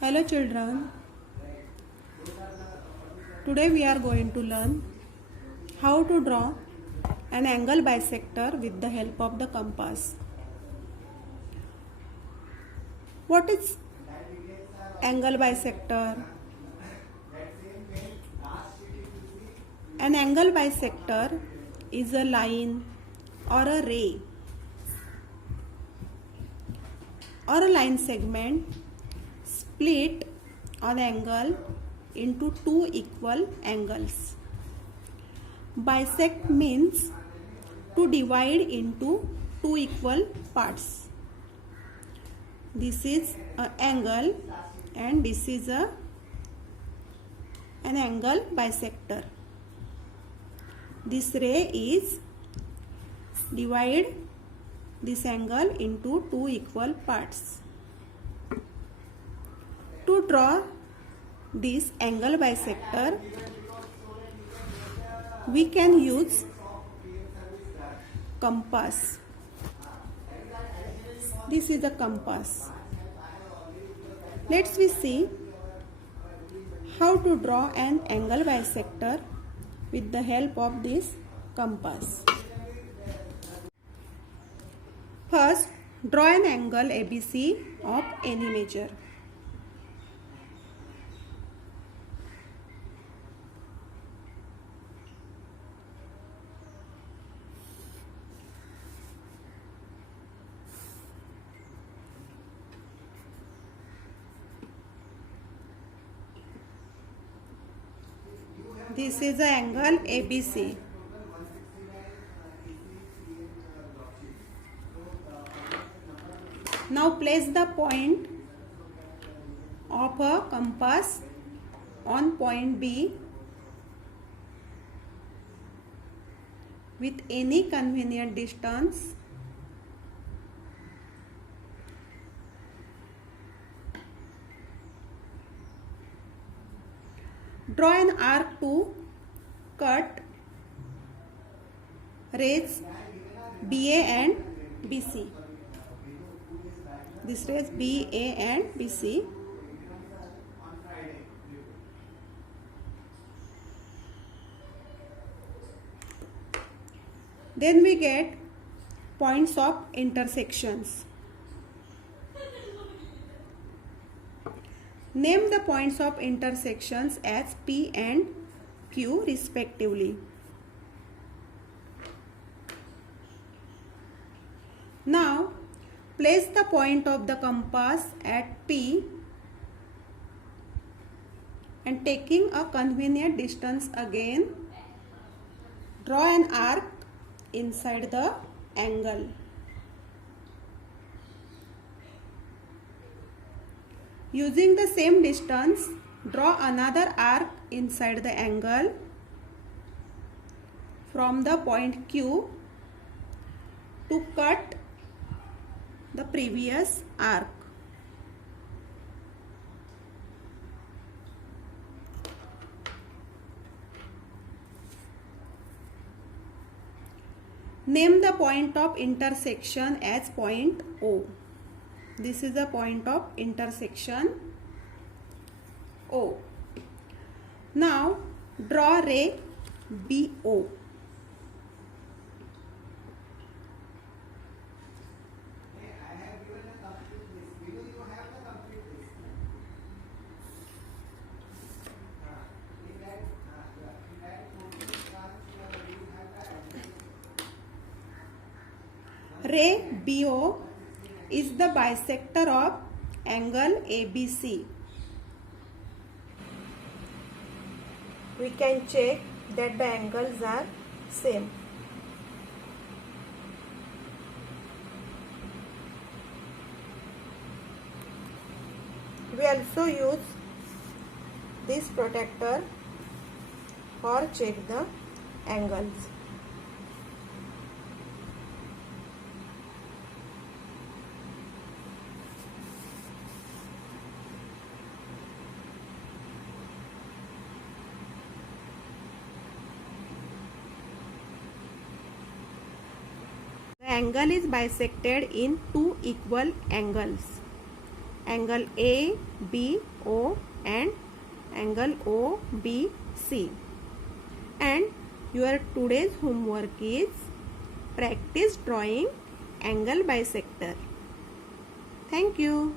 Hello children, today we are going to learn how to draw an angle bisector with the help of the compass. What is angle bisector? An angle bisector is a line or a ray or a line segment split an angle into two equal angles. Bisect means to divide into two equal parts. This is an angle and this is an angle bisector. This ray is divide this angle into two equal parts. To draw this angle bisector, we can use compass. This is a compass. Let's see how to draw an angle bisector with the help of this compass. First, draw an angle ABC of any measure. This is the angle ABC. Now place the point of a compass on point B with any convenient distance. Draw an arc to cut rays BA and BC. This rays BA and BC. Then we get points of intersections. Name the points of intersections as P and Q respectively. Now, place the point of the compass at P and taking a convenient distance again, draw an arc inside the angle. Using the same distance, draw another arc inside the angle from the point Q to cut the previous arc. Name the point of intersection as point O. This is a point of intersection O. Now draw ray BO. Ray BO is the bisector of angle ABC. We can check that the angles are same. We also use this protractor for check the angles. The angle is bisected in two equal angles angle ABO and angle OBC. And your today's homework is practice drawing angle bisector. Thank you.